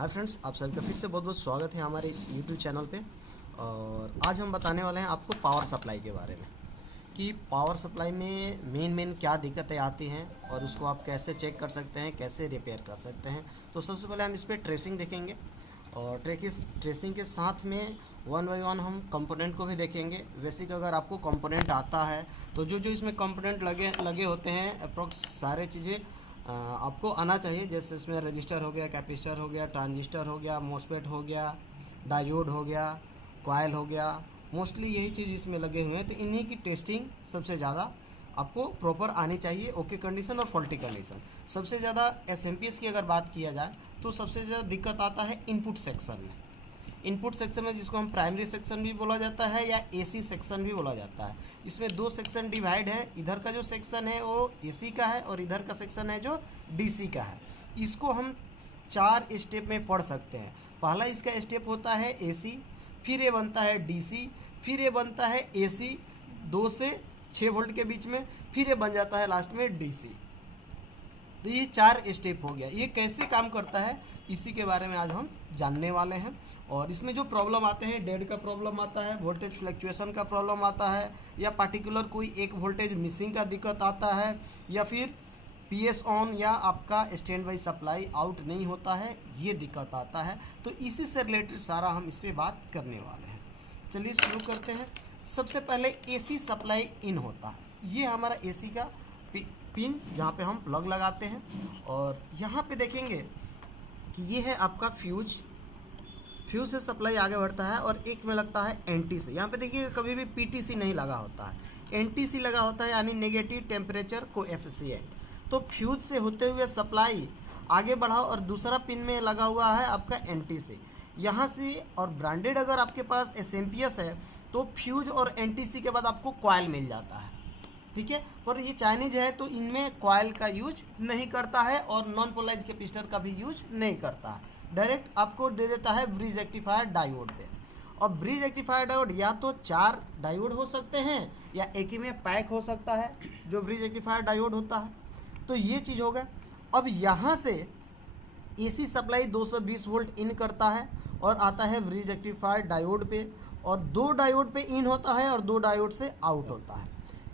Hi friends, आप सभी का फिर से बहुत बहुत स्वागत है हमारे इस यूट्यूब चैनल पे। और आज हम बताने वाले हैं आपको पावर सप्लाई के बारे में कि पावर सप्लाई में मेन क्या दिक्कतें आती हैं और उसको आप कैसे चेक कर सकते हैं, कैसे रिपेयर कर सकते हैं। तो सबसे पहले हम इस पर ट्रेसिंग देखेंगे और ट्रेसिंग के साथ में वन बाई वन हम कंपोनेंट को भी देखेंगे। वैसे कि अगर आपको कंपोनेंट आता है तो जो जो इसमें कंपोनेंट लगे होते हैं अप्रोक्स सारे चीज़ें आपको आना चाहिए। जैसे इसमें रजिस्टर हो गया, कैपेसिटर हो गया, ट्रांजिस्टर हो गया, मॉसफेट हो गया, डायोड हो गया, कॉइल हो गया, मोस्टली यही चीज़ इसमें लगे हुए हैं। तो इन्हीं की टेस्टिंग सबसे ज़्यादा आपको प्रॉपर आनी चाहिए, ओके कंडीशन और फॉल्टी कंडीशन। सबसे ज़्यादा एसएमपीएस की अगर बात किया जाए तो सबसे ज़्यादा दिक्कत आता है इनपुट सेक्शन में। इनपुट सेक्शन में जिसको हम प्राइमरी सेक्शन भी बोला जाता है या एसी सेक्शन भी बोला जाता है। इसमें दो सेक्शन डिवाइड है। इधर का जो सेक्शन है वो एसी का है और इधर का सेक्शन है जो डीसी का है। इसको हम 4 स्टेप में पढ़ सकते हैं। पहला इसका स्टेप होता है एसी, फिर ये बनता है डीसी, फिर ये बनता है एसी 2 से 6 वोल्ट के बीच में, फिर ये बन जाता है लास्ट में डीसी। तो ये 4 स्टेप हो गया। ये कैसे काम करता है इसी के बारे में आज हम जानने वाले हैं। और इसमें जो प्रॉब्लम आते हैं, डेड का प्रॉब्लम आता है, वोल्टेज फ्लक्चुएशन का प्रॉब्लम आता है, या पार्टिकुलर कोई एक वोल्टेज मिसिंग का दिक्कत आता है, या फिर पीएस ऑन या आपका स्टैंड बाई सप्लाई आउट नहीं होता है, ये दिक्कत आता है। तो इसी से रिलेटेड सारा हम इस पर बात करने वाले हैं। चलिए शुरू करते हैं। सबसे पहले एसी सप्लाई इन होता है। ये हमारा एसी का पिन जहाँ पे हम प्लग लगाते हैं। और यहाँ पे देखेंगे कि ये है आपका फ्यूज से सप्लाई आगे बढ़ता है और एक में लगता है एनटीसी। यहाँ पे देखिए कभी भी पीटीसी नहीं लगा होता है, एनटीसी लगा होता है, यानी नेगेटिव टेम्परेचर कोएफिशिएंट। तो फ्यूज से होते हुए सप्लाई आगे बढ़ाओ और दूसरा पिन में लगा हुआ है आपका एनटीसी। यहाँ से और ब्रांडेड अगर आपके पास एसएमपीएस है तो फ्यूज और एनटीसी के बाद आपको कॉइल मिल जाता है, ठीक है। पर ये चाइनीज है तो इनमें कॉइल का यूज नहीं करता है और नॉन पोलराइज कैपेसिटर का भी यूज नहीं करता है। डायरेक्ट आपको दे देता है ब्रिज रेक्टिफायर डायोड पे। और ब्रिज रेक्टिफायर डायोड या तो 4 डायोड हो सकते हैं या एक ही में पैक हो सकता है जो ब्रिज रेक्टिफायर डायोड होता है। तो ये चीज़ होगा। अब यहाँ से एसी सप्लाई 220 वोल्ट इन करता है और आता है ब्रिज रेक्टिफायर डायोड पे, और 2 डायोड पे इन होता है और 2 डायोड से आउट होता है।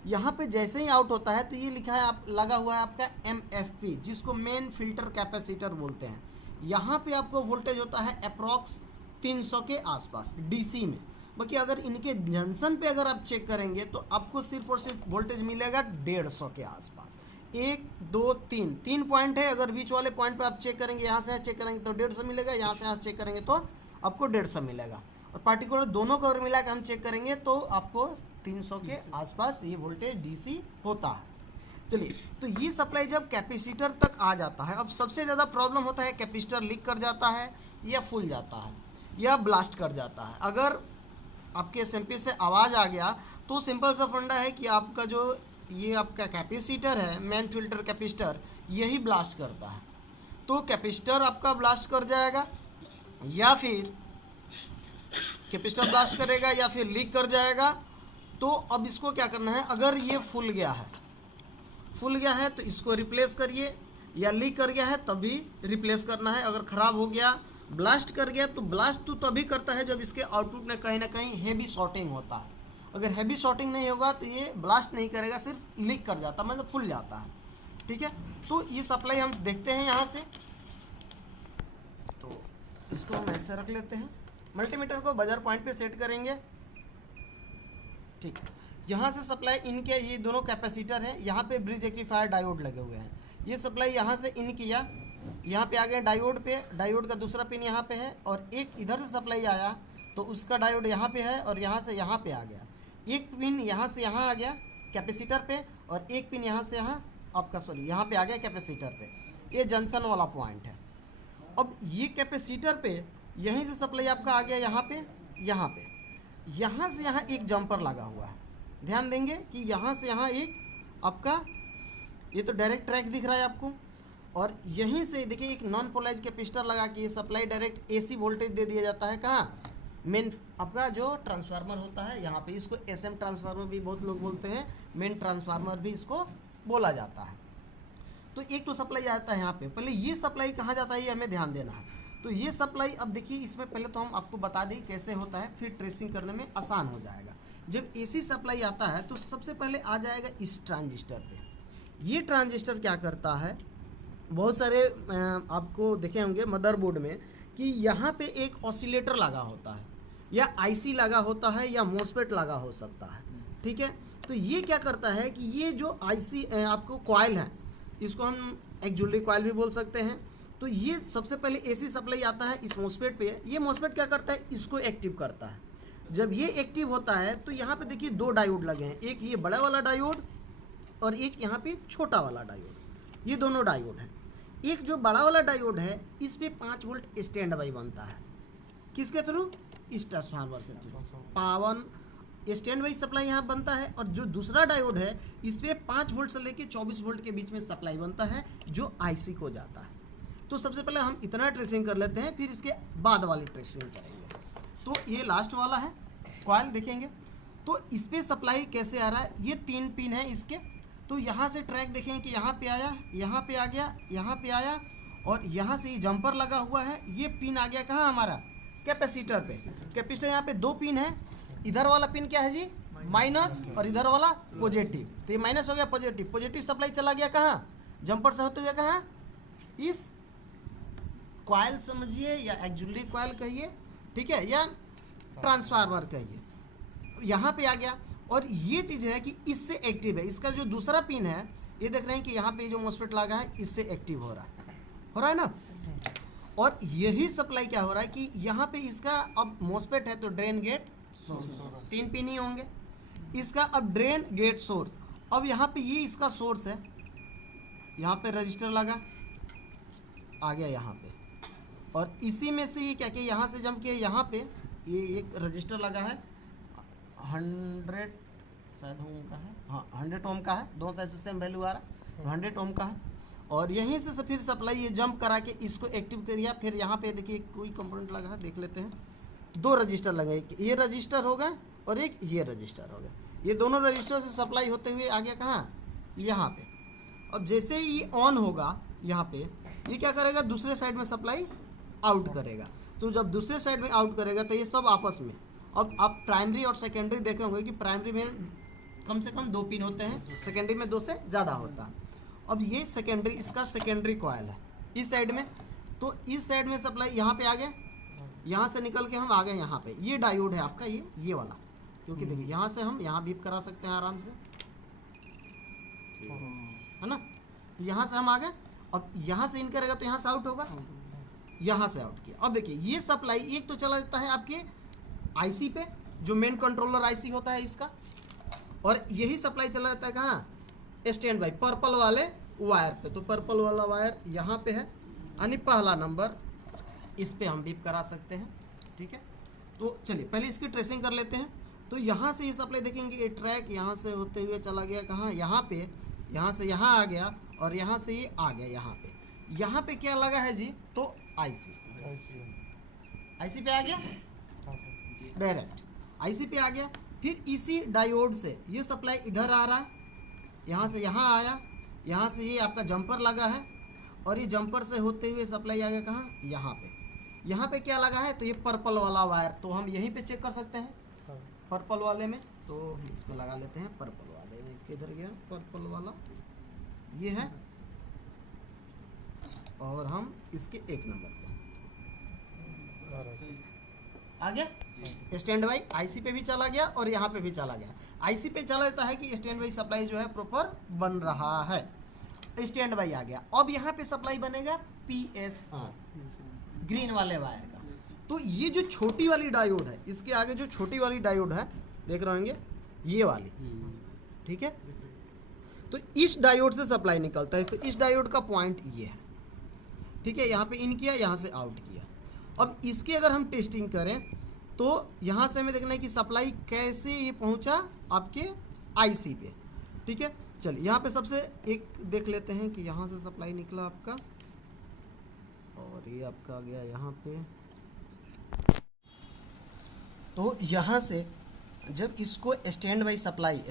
यहाँ पे जैसे ही आउट होता है तो ये लिखा है आप लगा हुआ है आपका MFP, जिसको मेन फिल्टर कैपेसिटर बोलते हैं। यहाँ पे आपको वोल्टेज होता है अप्रॉक्स 300 के आसपास डीसी में। बाकी अगर इनके जंक्शन पे अगर आप चेक करेंगे तो आपको सिर्फ और सिर्फ वोल्टेज मिलेगा 150 के आसपास। 1 2 3 पॉइंट है। अगर बीच वाले पॉइंट पे आप चेक करेंगे, यहाँ से चेक करेंगे तो 150 मिलेगा, यहाँ से चेक करेंगे तो आपको 150 मिलेगा। और पार्टिकुलर दोनों का अगर मिला के हम चेक करेंगे तो आपको 300 के आसपास ये वोल्टेज डीसी होता है। चलिए, तो ये सप्लाई जब कैपेसिटर तक आ जाता है, अब सबसे ज़्यादा प्रॉब्लम होता है कैपेसिटर लीक कर जाता है या फूल जाता है या ब्लास्ट कर जाता है। अगर आपके एसएमपी से आवाज़ आ गया तो सिंपल सा फंडा है कि आपका जो ये आपका कैपेसिटर है, मेन फिल्टर कैपेसिटर, यही ब्लास्ट करता है। तो कैपेसिटर आपका ब्लास्ट कर जाएगा या फिर कैपेसिटर ब्लास्ट करेगा या फिर लीक कर जाएगा। तो अब इसको क्या करना है, अगर ये फूल गया है तो इसको रिप्लेस करिए, या लीक कर गया है तभी रिप्लेस करना है। अगर ख़राब हो गया, ब्लास्ट कर गया, तो ब्लास्ट तो तभी करता है जब इसके आउटपुट में कहीं ना कहीं हेवी शॉर्टिंग होता है। अगर हेवी शॉर्टिंग नहीं होगा तो ये ब्लास्ट नहीं करेगा, सिर्फ लीक कर जाता है, मतलब फूल जाता है, ठीक है। तो ये सप्लाई हम देखते हैं यहाँ से। तो इसको हम ऐसे रख लेते हैं, मल्टीमीटर को बजर पॉइंट पे सेट करेंगे, ठीक है। यहाँ से सप्लाई इन किया, ये दोनों कैपेसिटर हैं, यहाँ पे ब्रिज रेक्टिफायर डायोड लगे हुए हैं। ये सप्लाई यहाँ से इन किया, यहाँ पे आ गए डायोड पे, डायोड का दूसरा पिन यहाँ पे है, और एक इधर से सप्लाई आया तो उसका डायोड यहाँ पे है और यहाँ से यहाँ पे आ गया। एक पिन यहाँ से यहाँ आ गया कैपेसिटर पे और एक पिन यहाँ से यहाँ आपका यहाँ पे आ गया कैपेसिटर पे। ये जंक्शन वाला पॉइंट है। अब ये कैपेसिटर पे यहीं से सप्लाई आपका आ गया यहाँ पे, यहाँ से यहाँ एक जंपर लगा हुआ है। ध्यान देंगे कि यहाँ से यहाँ एक आपका ये तो डायरेक्ट ट्रैक दिख रहा है आपको, और यहीं से देखिए एक नॉन पोलराइज कैपेसिटर लगा के ये सप्लाई डायरेक्ट एसी वोल्टेज दे दिया जाता है। कहाँ, मेन आपका जो ट्रांसफार्मर होता है यहाँ पे, इसको एसएम ट्रांसफार्मर भी बहुत लोग बोलते हैं, मेन ट्रांसफार्मर भी इसको बोला जाता है। तो एक तो सप्लाई आता है यहाँ पे, पहले ये सप्लाई कहाँ जाता है ये हमें ध्यान देना है। तो तो ये सप्लाई अब देखिए, इसमें पहले तो हम आपको बता दें कैसे होता है, फिर ट्रेसिंग करने में आसान हो जाएगा। जब एसी सप्लाई आता है तो सबसे पहले आ जाएगा इस ट्रांजिस्टर पे। ये ट्रांजिस्टर क्या करता है, बहुत सारे आपको देखे होंगे मदरबोर्ड में कि यहाँ पे एक ऑसिलेटर लगा होता है, या आईसी लगा होता है, या मॉसफेट लगा हो सकता है, ठीक है। तो ये क्या करता है कि ये जो आईसी आपको कॉइल है, इसको हम एक्जुअली कॉइल भी बोल सकते हैं। तो ये सबसे पहले एसी सप्लाई आता है इस मॉसफेट पे। ये मॉसफेट क्या करता है, इसको एक्टिव करता है। जब ये एक्टिव होता है तो यहाँ पे देखिए 2 डायोड लगे हैं, एक ये बड़ा वाला डायोड और एक यहाँ पे छोटा वाला डायोड। ये दोनों डायोड हैं। एक जो बड़ा वाला डायोड है इस पे 5 वोल्ट स्टैंड बाई बनता है, किसके थ्रू, इस ट्रांसफार्मर के through power stand by supply यहाँ बनता है। और जो दूसरा डायोड है इस पे 5 वोल्ट से लेके 24 वोल्ट के बीच में सप्लाई बनता है, जो आईसी को जाता है। तो सबसे पहले हम इतना ट्रेसिंग कर लेते हैं, फिर इसके बाद वाली ट्रेसिंग करेंगे। तो ये लास्ट वाला है कॉइल, देखेंगे तो इस पर सप्लाई कैसे आ रहा है। ये 3 पिन है इसके। तो यहाँ से ट्रैक देखेंगे कि यहाँ पे आया, यहाँ पे आ गया, यहाँ पे आया, और यहाँ से ये जंपर लगा हुआ है। ये पिन आ गया कहाँ हमारा, कैपेसिटर पे। कैपेसिटर यहाँ पे 2 पिन है। इधर वाला पिन क्या है जी, माइनस, और इधर वाला पॉजिटिव। तो ये माइनस हो गया पॉजिटिव, पॉजिटिव सप्लाई चला गया कहाँ, जंपर से होते हुए कहाँ, इस कॉइल समझिए, या एक्जुअली कॉइल कहिए, ठीक है, या ट्रांसफार्मर कहिए, यहाँ पे आ गया। और ये चीज़ है कि इससे एक्टिव है। इसका जो दूसरा पिन है, ये देख रहे हैं कि यहाँ पे जो मॉसफेट लगा है इससे एक्टिव हो रहा है ना। और यही सप्लाई क्या हो रहा है कि यहाँ पे इसका अब मॉसफेट है तो ड्रेन गेट 3 पिन ही होंगे। इसका अब ड्रेन गेट सोर्स, अब यहाँ पे ये इसका सोर्स है, यहाँ पे रजिस्टर लगा आ गया यहाँ पे, और इसी में से ये क्या किया, यहाँ से जंप किया, यहाँ पे ये एक रजिस्टर लगा है 100 शायद ओम का है, हाँ 100 ओम का है, दोनों साइड सिस्टम वैल्यू आ रहा है, 100 ओम का है। और यहीं से फिर सप्लाई ये जंप करा के इसको एक्टिव करिए। फिर यहाँ पे देखिए कोई कंपोनेंट लगा है, देख लेते हैं। 2 रजिस्टर लगे, एक ये रजिस्टर हो गए और एक ये रजिस्टर हो गया। ये दोनों रजिस्टर से सप्लाई होते हुए आ गया कहाँ, यहाँ पे। अब जैसे ही ये ऑन होगा यहाँ पे, ये क्या करेगा, दूसरे साइड में सप्लाई आउट करेगा। तो जब दूसरे साइड में आउट करेगा तो ये सब आपस में, अब आप प्राइमरी और सेकेंडरी देखे होंगे कि प्राइमरी में कम से कम 2 पिन होते हैं, सेकेंडरी में 2 से ज़्यादा होता है। अब ये सेकेंडरी, इसका सेकेंडरी कॉइल है इस साइड में। तो इस साइड में सप्लाई यहाँ पे आ गया, यहाँ से निकल के हम आ गए यहाँ पे। ये डायोड है आपका, ये वाला, क्योंकि देखिए यहाँ से हम यहाँ बीप करा सकते हैं आराम से, है ना। तो यहाँ से हम आ गए। अब यहाँ से इन करेगा तो यहाँ से आउट होगा, यहाँ से आउट किया। अब देखिए ये सप्लाई एक तो चला जाता है आपके आईसी पे, जो मेन कंट्रोलर आईसी होता है इसका, और यही सप्लाई चला जाता है कहाँ, स्टैंड बाई पर्पल वाले वायर पे। तो पर्पल वाला वायर यहाँ पे है, यानी पहला नंबर, इस पे हम बीप करा सकते हैं, ठीक है। तो चलिए पहले इसकी ट्रेसिंग कर लेते हैं। तो यहाँ से ये सप्लाई देखेंगे, ये ट्रैक यहाँ से होते हुए चला गया कहाँ, यहाँ पे, यहाँ से यहाँ आ गया, और यहाँ से ये आ गया यहाँ पे। यहाँ पे क्या लगा है जी, तो आईसी पे आ गया डायरेक्ट, आईसी पे आ गया। फिर इसी डायोड से ये सप्लाई इधर आ रहा है, यहाँ से यहाँ आया, यहाँ से ये आपका जंपर लगा है, और ये जंपर से होते हुए सप्लाई आ गया कहाँ, यहाँ पे। यहाँ पे क्या लगा है, तो ये पर्पल वाला वायर, तो हम यहीं पे चेक कर सकते हैं पर्पल वाले में। तो इसमें लगा लेते हैं पर्पल वाले में, किधर गया पर्पल वाला, ये है, और हम इसके 1 नंबर पे आ गया। स्टैंड बाई आईसी पे भी चला गया और यहाँ पे भी चला गया। आईसी पे चला जाता है कि स्टैंड बाई सप्लाई जो है प्रॉपर बन रहा है, स्टैंड बाई आ गया। अब यहाँ पे सप्लाई बनेगा पीएस ऑन, ग्रीन वाले वायर का। तो ये जो छोटी वाली डायोड है, इसके आगे जो छोटी वाली डायोड है देख रहे होंगे, ये वाली, ठीक है। तो इस डायोड से सप्लाई निकलता है। तो इस डायोड का पॉइंट ये है, ठीक है। यहाँ पे इन किया, यहाँ से आउट किया। अब इसकी अगर हम टेस्टिंग करें तो यहाँ से हमें देखना है कि सप्लाई कैसे ये पहुँचा आपके आईसी पे, ठीक है। चलिए यहाँ पे सबसे एक देख लेते हैं कि यहाँ से सप्लाई निकला आपका, और ये आपका आ गया यहाँ पे। तो यहाँ से जब इसको स्टैंड बाई सप्लाई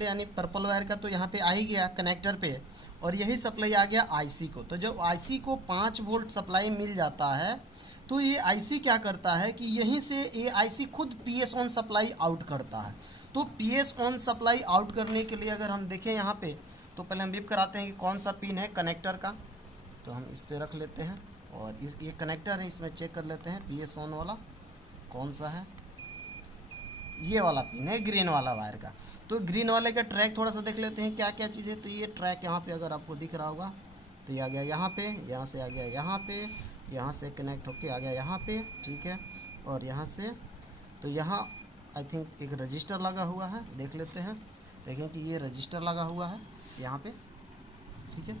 यानी पर्पल वायर का, तो यहाँ पे आ ही गया कनेक्टर पे, और यही सप्लाई आ गया आईसी को। तो जब आईसी को 5 वोल्ट सप्लाई मिल जाता है तो ये आईसी क्या करता है कि यहीं से ये आईसी खुद पीएस ऑन सप्लाई आउट करता है। तो पीएस ऑन सप्लाई आउट करने के लिए अगर हम देखें यहाँ पे, तो पहले हम बीप कराते हैं कि कौन सा पिन है कनेक्टर का, तो हम इस पे रख लेते हैं और ये कनेक्टर है, इसमें चेक कर लेते हैं पीएस ऑन वाला कौन सा है। ये वाला पिन है ग्रीन वाला वायर का। तो ग्रीन वाले का ट्रैक थोड़ा सा देख लेते हैं क्या क्या चीज़ है। तो ये ट्रैक यहाँ पे अगर आपको दिख रहा होगा तो ये आ गया यहाँ पे, यहाँ से आ गया यहाँ पे, यहाँ से कनेक्ट होके आ गया यहाँ पे, ठीक है। और यहाँ से तो यहाँ आई थिंक एक रजिस्टर लगा हुआ है, देख लेते हैं, देखें कि ये रजिस्टर लगा हुआ है यहाँ पे, ठीक है।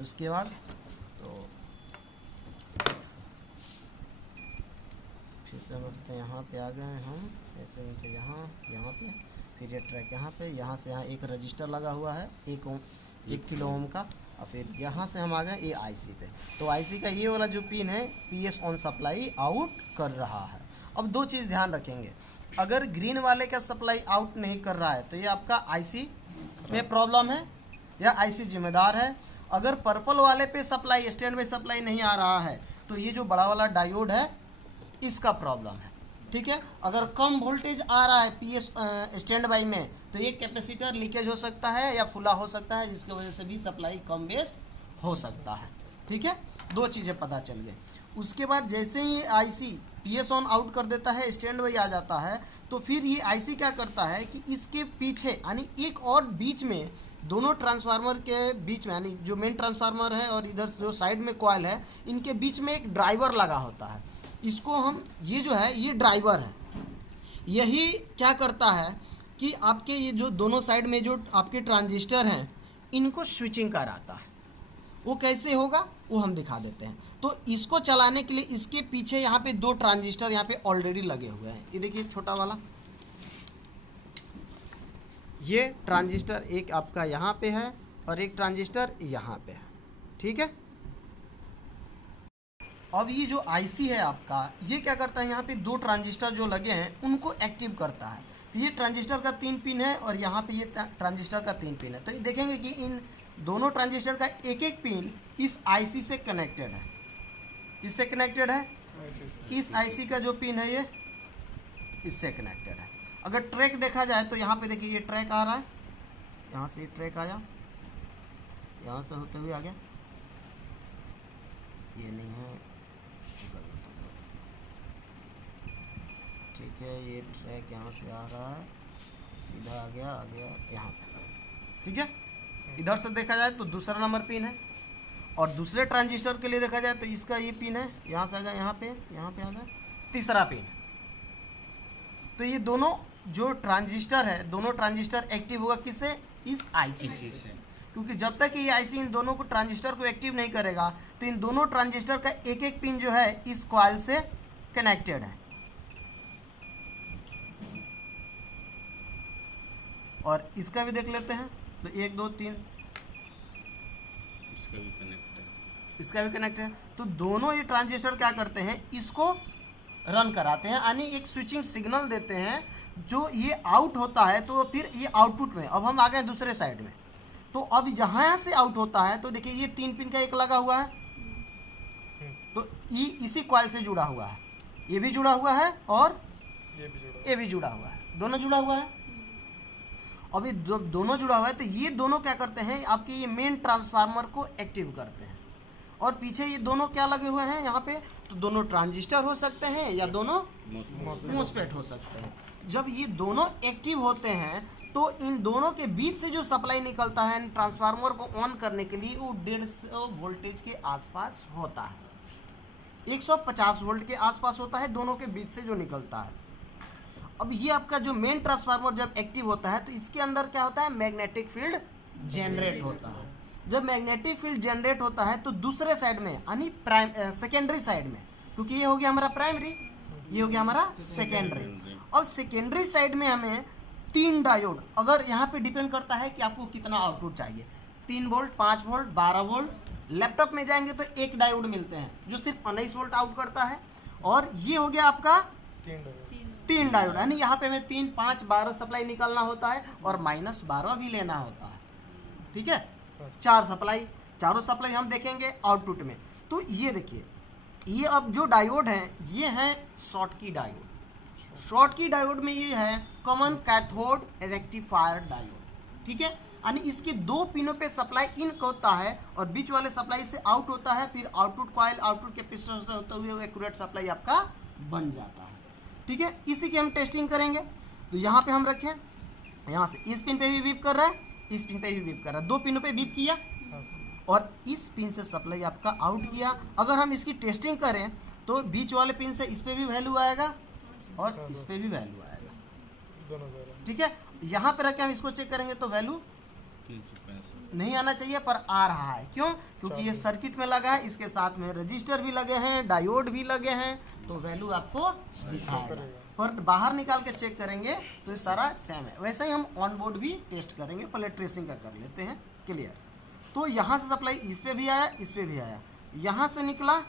उसके बाद तो फिर से बढ़ते हैं, यहाँ पे आ गए हम ऐसे इनके यहाँ पे, फिर ये ट्रैक यहाँ पे, यहाँ से यहाँ एक रजिस्टर लगा हुआ है 1 किलो ओम का, और फिर यहाँ से हम आ गए ये आईसी पे। तो आईसी का ये वाला जो पिन है पीएस ऑन सप्लाई आउट कर रहा है। अब दो चीज़ ध्यान रखेंगे, अगर ग्रीन वाले का सप्लाई आउट नहीं कर रहा है तो ये आपका आईसी में प्रॉब्लम है या आईसी जिम्मेदार है। अगर पर्पल वाले पे सप्लाई स्टैंड बाई सप्लाई नहीं आ रहा है तो ये जो बड़ा वाला डायोड है इसका प्रॉब्लम है, ठीक है। अगर कम वोल्टेज आ रहा है पीएस स्टैंड बाई में तो ये कैपेसिटर लीकेज हो सकता है या फुला हो सकता है, जिसकी वजह से भी सप्लाई कम बेस हो सकता है, ठीक है। दो चीज़ें पता चल गई। उसके बाद जैसे ही ये आईसी पीएस ऑन आउट कर देता है, स्टैंड बाई आ जाता है, तो फिर ये आईसी क्या करता है कि इसके पीछे यानी एक और बीच में, दोनों ट्रांसफार्मर के बीच में, यानी जो मेन ट्रांसफार्मर है और इधर जो साइड में कॉइल है, इनके बीच में एक ड्राइवर लगा होता है। इसको हम, ये जो है ये ड्राइवर है, यही क्या करता है कि आपके ये जो दोनों साइड में जो आपके ट्रांजिस्टर हैं इनको स्विचिंग कराता है। वो कैसे होगा वो हम दिखा देते हैं। तो इसको चलाने के लिए इसके पीछे यहाँ पे 2 ट्रांजिस्टर यहाँ पे ऑलरेडी लगे हुए हैं। ये देखिए छोटा वाला, ये ट्रांजिस्टर एक आपका यहाँ पे है और एक ट्रांजिस्टर यहाँ पे है, ठीक है। अब ये जो आईसी है आपका, ये क्या करता है, यहाँ पे 2 ट्रांजिस्टर जो लगे हैं उनको एक्टिव करता है। तो ये ट्रांजिस्टर का 3 पिन है और यहाँ पे ये ट्रांजिस्टर का 3 पिन है। तो ये देखेंगे कि इन दोनों ट्रांजिस्टर का एक पिन इस आईसी से कनेक्टेड है, इससे कनेक्टेड है। इस आईसी का जो पिन है ये इससे कनेक्टेड है। अगर ट्रैक देखा जाए तो यहाँ पे देखिए ये ट्रैक आ रहा है, यहाँ से ये ट्रैक आया, यहाँ से होते हुए आ गया, ये नहीं है, गलत हो गया, ठीक है। ये ट्रैक यहाँ से आ रहा है, सीधा आ गया यहाँ पे, ठीक है। इधर से देखा जाए तो दूसरा नंबर पिन है, और दूसरे ट्रांजिस्टर के लिए देखा जाए तो इसका ये पिन है, यहाँ से आ गया यहाँ पे आ गया तीसरा पिन। तो ये दोनों जो ट्रांजिस्टर है, दोनों ट्रांजिस्टर एक्टिव होगा किससे, इस आईसी से, क्योंकि जब तक ये आईसी इन दोनों को ट्रांजिस्टर को एक्टिव नहीं करेगा तो इन दोनों ट्रांजिस्टर का एक पिन जो है इस कॉइल से कनेक्टेड है। और इसका भी देख लेते हैं, तो 1 2 3 इसका भी कनेक्ट है। तो दोनों ये ट्रांजिस्टर क्या करते हैं, इसको रन कराते हैं, यानी एक स्विचिंग सिग्नल देते हैं। जो ये आउट होता है तो फिर ये आउटपुट में, अब हम आ गए दूसरे साइड में, तो अब जहाँ से आउट होता है तो देखिए ये 3 पिन का एक लगा हुआ है, तो ये इसी कॉइल से जुड़ा हुआ है, ये भी जुड़ा हुआ है और ये भी जुड़ा हुआ है, दोनों जुड़ा हुआ है। अभी दोनों जुड़ा हुआ है तो ये दोनों क्या करते हैं, आपके ये मेन ट्रांसफार्मर को एक्टिव करते हैं। और पीछे ये दोनों क्या लगे हुए हैं यहाँ पे, तो दोनों ट्रांजिस्टर हो सकते हैं या दोनों मोस्फेट हो सकते हैं। जब ये दोनों एक्टिव होते हैं तो इन दोनों के बीच से जो सप्लाई निकलता है ट्रांसफार्मर को ऑन करने के लिए, वो 150 वोल्टेज के आसपास होता है, 150 वोल्ट के आसपास होता है, दोनों के बीच से जो निकलता है। अब ये आपका जो मेन ट्रांसफार्मर जब एक्टिव होता है तो इसके अंदर क्या होता है, मैग्नेटिक फील्ड जनरेट होता है। जब मैग्नेटिक फील्ड जनरेट होता है तो दूसरे साइड में, यानी सेकेंडरी साइड में, क्योंकि ये हो गया हमारा प्राइमरी, ये हो गया हमारा सेकेंडरी। अब सेकेंडरी साइड में हमें 3 डायोड, अगर यहाँ पे डिपेंड करता है कि आपको कितना आउटपुट चाहिए, 3 वोल्ट, 5 वोल्ट, 12 वोल्ट। लैपटॉप में जाएंगे तो 1 डायोड मिलते हैं जो सिर्फ 19 वोल्ट आउट करता है। और ये हो गया आपका 3 डायोड, यानी यहाँ पे हमें 3, 5, 12 सप्लाई निकालना होता है और -12 भी लेना होता है, ठीक है। 4 सप्लाई, चारों सप्लाई हम देखेंगे आउटपुट में। तो ये देखिए ये अब जो डायोड है ये है शॉटकी डायोड। शॉटकी डायोड में ये है कॉमन कैथोड रेक्टिफायर डायोड, ठीक है। यानी इसके दो पिनों पे सप्लाई इन होता है और बीच वाले सप्लाई से आउट होता है, फिर आउटपुट कॉइल आउटपुट कैपेसिटर से होते हुए एक्यूरेट सप्लाई आपका बन जाता है, ठीक है। इसी की हम टेस्टिंग करेंगे। तो यहाँ पे हम रखें, यहाँ से इस पिन पे भी बीप कर रहा है, इस पिन पे भी बीप कर रहा है, दो पिनों पे बीप किया और इस पिन से सप्लाई आपका आउट किया। अगर हम इसकी टेस्टिंग करें तो बीच वाले पिन से इस पे भी वैल्यू आएगा और इस पे भी वैल्यू आएगा, ठीक है। यहाँ पे रख के हम इसको चेक करेंगे तो वैल्यू नहीं आना चाहिए पर आ रहा है। क्यों? क्योंकि ये सर्किट में लगा है, इसके साथ में रजिस्टर भी लगे हैं, डायोड भी लगे हैं, तो वैल्यू आपको दिखाएगा। पर बाहर निकाल के चेक करेंगे तो ये सारा सेम है। वैसे ही हम ऑन बोर्ड भी टेस्ट करेंगे, पहले ट्रेसिंग का कर लेते हैं क्लियर। तो यहाँ से सप्लाई इस पे भी आया, इस पे भी आया, यहाँ से निकला,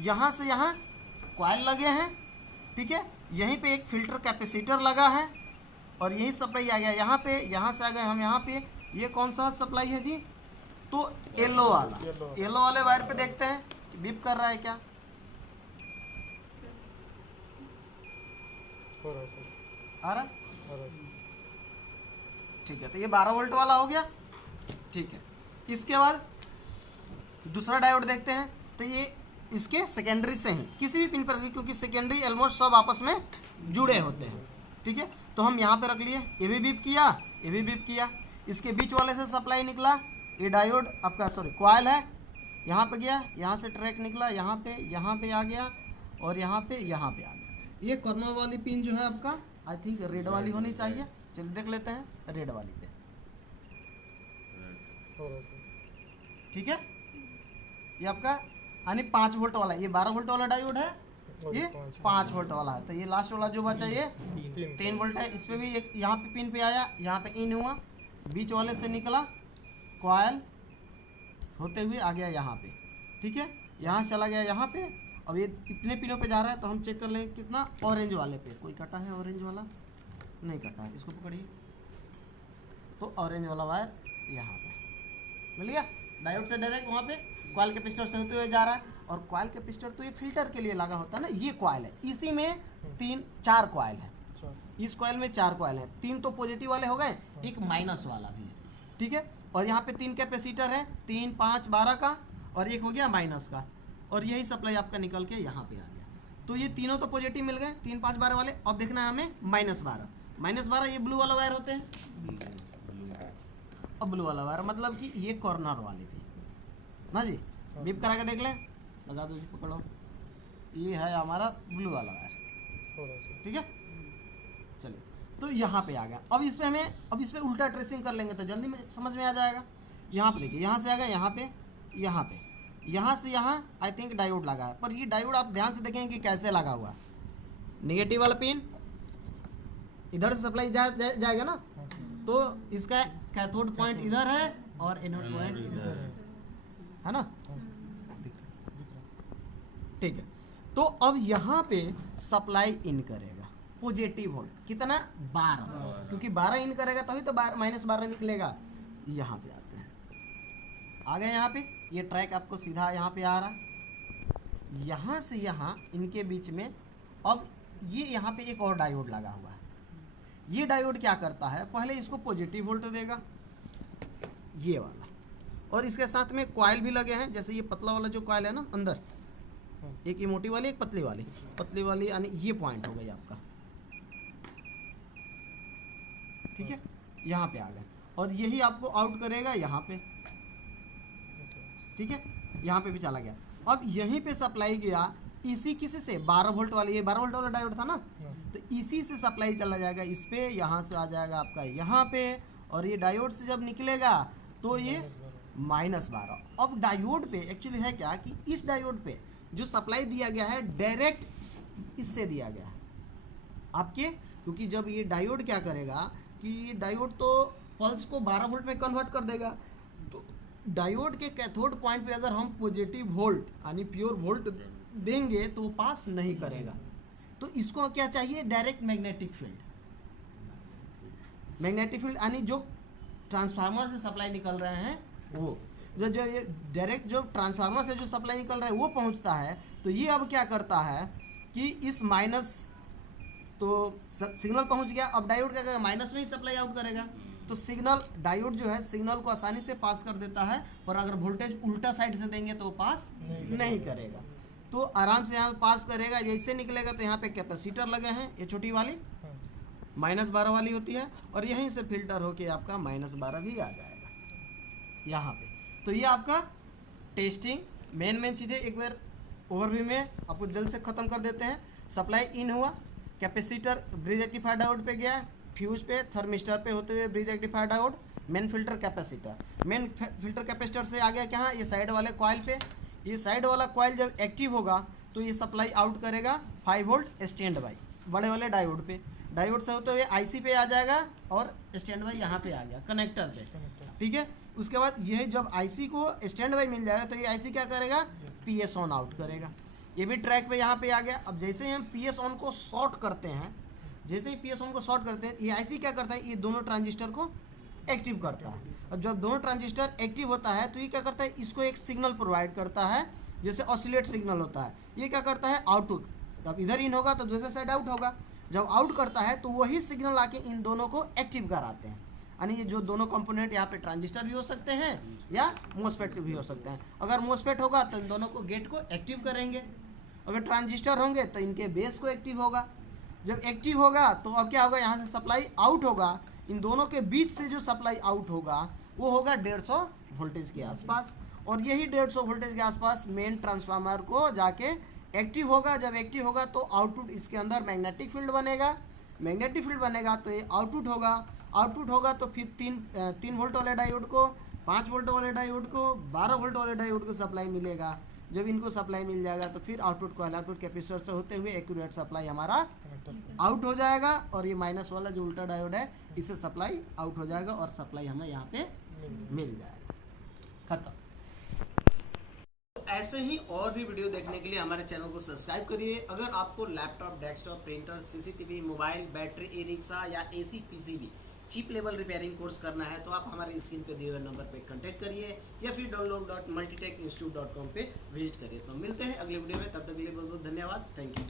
यहाँ से यहाँ कॉइल लगे हैं, ठीक है। यहीं पे एक फिल्टर कैपेसिटर लगा है और यही सप्लाई आ गया यहाँ पे, यहाँ से आ गए हम यहाँ पे। ये कौन सा सप्लाई है जी? तो येलो वाला, येलो वाले वायर पे देखते हैं कि बीप कर रहा है क्या। आ रहा, ठीक है। तो ये 12 वोल्ट वाला हो गया, ठीक है। इसके बाद दूसरा डायोड देखते हैं। तो ये इसके सेकेंडरी से ही किसी भी पिन पर रखिए, क्योंकि सेकेंडरी ऑलमोस्ट सब आपस में जुड़े होते हैं, ठीक है। तो हम यहाँ पे रख लिए, ये भी बीप किया, ये भी बीप किया। इसके बीच वाले से सप्लाई निकला, ये डायोड आपका सॉरी कॉइल है, यहाँ पे गया, यहाँ से ट्रैक निकला, यहाँ पे आ गया और यहाँ पे आ गया। ये कॉर्नर वाली पिन जो है आपका आई थिंक रेड वाली होनी चाहिए। चलिए देख लेते हैं रेड वाली पे, ठीक है। ये आपका यानी 5 वोल्ट वाला, ये 12 वोल्ट वाला डायोड है, ये 5 वोल्ट वाला है। तो ये लास्ट वाला जो बचा ये 3 वोल्ट है। इस पे भी एक यहाँ पे पिन पे आया, यहाँ पे इन हुआ, बीच वाले से निकला, कॉइल होते हुए आ गया यहाँ पे, ठीक है। यहाँ चला गया यहाँ पे। अब ये इतने पिनों पे जा रहा है तो हम चेक कर लेंगे कितना। ऑरेंज वाले पे कोई कटा है, ऑरेंज वाला नहीं कटा है, इसको पकड़िए। तो ऑरेंज वाला वायर यहाँ पे मिल गया, डायोड से डायरेक्ट वहाँ पे कॉइल कैपेसिटर से होते हुए जा रहा है। और कॉइल कैपेसिटर तो ये फिल्टर के लिए लगा होता है ना, ये कॉइल है, इसी में 4 कॉइल है। इस कॉइल में 4 कॉइल है, 3 तो पॉजिटिव वाले हो गए, एक माइनस वाला भी है, ठीक है। और यहाँ पे 3 कैपेसिटर है, 3, 5, 12 का, और एक हो गया माइनस का। और यही सप्लाई आपका निकल के यहाँ पे आ गया। तो ये तीनों तो पॉजिटिव मिल गए, 3, 5, 12 वाले। अब देखना है हमें -12 ये ब्लू वाला वायर होते हैं। अब ब्लू वाला वायर मतलब कि ये कॉर्नर वाली थी ना जी, बीप करा के देख लें, लगा दो जी, पकड़ो। ये है हमारा ब्लू वाला वायर, ठीक है। चलिए, तो यहाँ पे आ गया। अब इस पे उल्टा ट्रेसिंग कर लेंगे तो जल्दी में समझ में आ जाएगा। यहाँ पे देखिए, यहाँ से आ गया, यहाँ से यहाँ आई थिंक डायोड लगा है। पर ये डायोड आप ध्यान से देखेंगे कि कैसे लगा हुआ है। नेगेटिव वाला पिन इधर से सप्लाई जाएगा ना, तो इसका कैथोड पॉइंट इधर है और एनोड पॉइंट इधर है ना, ठीक है। तो अब यहाँ पे सप्लाई इन करेगा पॉजिटिव वोल्ट, कितना 12, क्योंकि 12 इन करेगा तभी तो -12 निकलेगा। यहाँ पे आते हैं, आ गए यहाँ पे। ये ट्रैक आपको सीधा यहाँ पे आ रहा है, यहाँ से यहाँ इनके बीच में। अब ये यहाँ पे एक और डायोड लगा हुआ है। ये डायोड क्या करता है, पहले इसको पॉजिटिव वोल्ट देगा, ये वाला, और इसके साथ में कॉइल भी लगे हैं। जैसे ये पतला वाला जो कॉइल है ना अंदर, एक ये मोटी वाली, एक पतली वाली यानी ये पॉइंट हो गई आपका, ठीक है। यहाँ पे आ गए और यही आपको आउट करेगा यहाँ पे, ठीक है। यहाँ पे भी चला गया। अब यहीं पे सप्लाई गया इसी किसी से 12 वोल्ट वाली, ये 12 वोल्ट वाला डायोड था ना, तो इसी से सप्लाई चला जाएगा इस पे, यहाँ से आ जाएगा आपका यहाँ पे। और ये डायोड से जब निकलेगा तो ये -12। अब डायोड पे एक्चुअली है क्या कि इस डायोड पे जो सप्लाई दिया गया है डायरेक्ट इससे दिया गया है आपके, क्योंकि जब ये डायोड क्या करेगा कि ये डायोड तो पल्स को 12 वोल्ट में कन्वर्ट कर देगा। तो डायोड के कैथोड पॉइंट पे अगर हम पॉजिटिव वोल्ट यानी प्योर वोल्ट देंगे तो वो पास नहीं करेगा। तो इसको क्या चाहिए, direct magnetic field. Magnetic field यानी जो ट्रांसफार्मर से सप्लाई निकल रहे हैं वो, जो ये डायरेक्ट जो ट्रांसफार्मर से जो सप्लाई निकल रहा है वो पहुंचता है, तो ये अब क्या करता है कि इस माइनस, तो सिग्नल पहुंच गया, अब डायोड क्या करेगा, माइनस में ही सप्लाई आउट करेगा। तो सिग्नल डायोड जो है सिग्नल को आसानी से पास कर देता है, और अगर वोल्टेज उल्टा साइड से देंगे तो पास नहीं करेगा। तो आराम से यहाँ पास करेगा, जैसे निकलेगा तो यहाँ पे कैपेसिटर लगे हैं, ये छोटी वाली -12 वाली होती है, और यहीं से फिल्टर होके आपका -12 भी आ जाएगा यहाँ पे। तो ये आपका टेस्टिंग मेन चीज़ें एक बार ओवरव्यू में आपको जल्द से ख़त्म कर देते हैं। सप्लाई इन हुआ, कैपेसिटर ब्रिज रेक्टिफायर डायोड पे गया, फ्यूज पे थर्मिस्टर पे होते हुए bridge rectifier diode, main filter capacitor, main filter capacitor से आ गया कहाँ, ये साइड वाले कॉइल पे। ये साइड वाला कॉइल जब एक्टिव होगा तो ये सप्लाई आउट करेगा 5 वोल्ट स्टैंड बाई बड़े वाले डायोड पे, डायोड से होते हुए आईसी पे आ जाएगा, और स्टैंड बाई यहाँ पे आ गया कनेक्टर पे, ठीक है। उसके बाद यह जब आईसी को स्टैंड बाई मिल जाएगा तो ये आईसी क्या करेगा, पीएस ऑन आउट करेगा। ये भी ट्रैक पे यहाँ पे आ गया। अब जैसे ही हम पीएस ऑन को शॉर्ट करते हैं, जैसे ही पीएस ऑन को शॉर्ट करते हैं, ये आईसी क्या करता है, ये दोनों ट्रांजिस्टर को एक्टिव करता है। अब जब दोनों ट्रांजिस्टर एक्टिव होता है तो ये क्या करता है, इसको एक सिग्नल प्रोवाइड करता है, जैसे ऑसिलेट सिग्नल होता है। ये क्या करता है, आउटपुट, जब इधर इन होगा तो दूसरे साइड आउट होगा। जब आउट करता है तो वही सिग्नल आके इन दोनों को एक्टिव कराते हैं। यानी ये जो दोनों कंपोनेंट यहाँ पे ट्रांजिस्टर भी हो सकते हैं या मोसफेट भी हो सकते हैं। अगर मोसफेट होगा तो इन दोनों को गेट को एक्टिव करेंगे, अगर ट्रांजिस्टर होंगे तो इनके बेस को एक्टिव होगा। जब एक्टिव होगा तो अब क्या होगा, यहाँ से सप्लाई आउट होगा, इन दोनों के बीच से जो सप्लाई आउट होगा वो होगा 150 वोल्टेज के आसपास, और यही 150 वोल्टेज के आसपास मेन ट्रांसफार्मर को जाके एक्टिव होगा। जब एक्टिव होगा तो आउटपुट इसके अंदर मैग्नेटिक फील्ड बनेगा, मैग्नेटिक फील्ड बनेगा तो ये आउटपुट होगा, आउटपुट होगा तो फिर 3 वोल्ट वाले डायोड को, 5 वोल्ट वाले डायोड को, 12 वोल्ट वाले डायोड को सप्लाई मिलेगा। जब इनको सप्लाई मिल जाएगा तो फिर आउटपुट को आउटपुट कैपेसिटर से होते हुए एक्यूरेट सप्लाई हमारा आउट हो जाएगा, और ये माइनस वाला जो उल्टा डायोड है इससे सप्लाई आउट हो जाएगा, और सप्लाई हमें यहाँ पे मिल जाएगा, खत्म। ऐसे ही और भी वीडियो देखने के लिए हमारे चैनल को सब्सक्राइब करिए। अगर आपको laptop, desktop, printer, CCTV, mobile, battery, e rickshaw या AC, PCB chip level repairing course करना है तो आप हमारे स्क्रीन पे दिए हुए नंबर पे कांटेक्ट करिए, या फिर download.multitecinstitute.com पे विजिट करिए। तो मिलते हैं अगले वीडियो में, तब तक के लिए बहुत बहुत धन्यवाद, थैंक यू।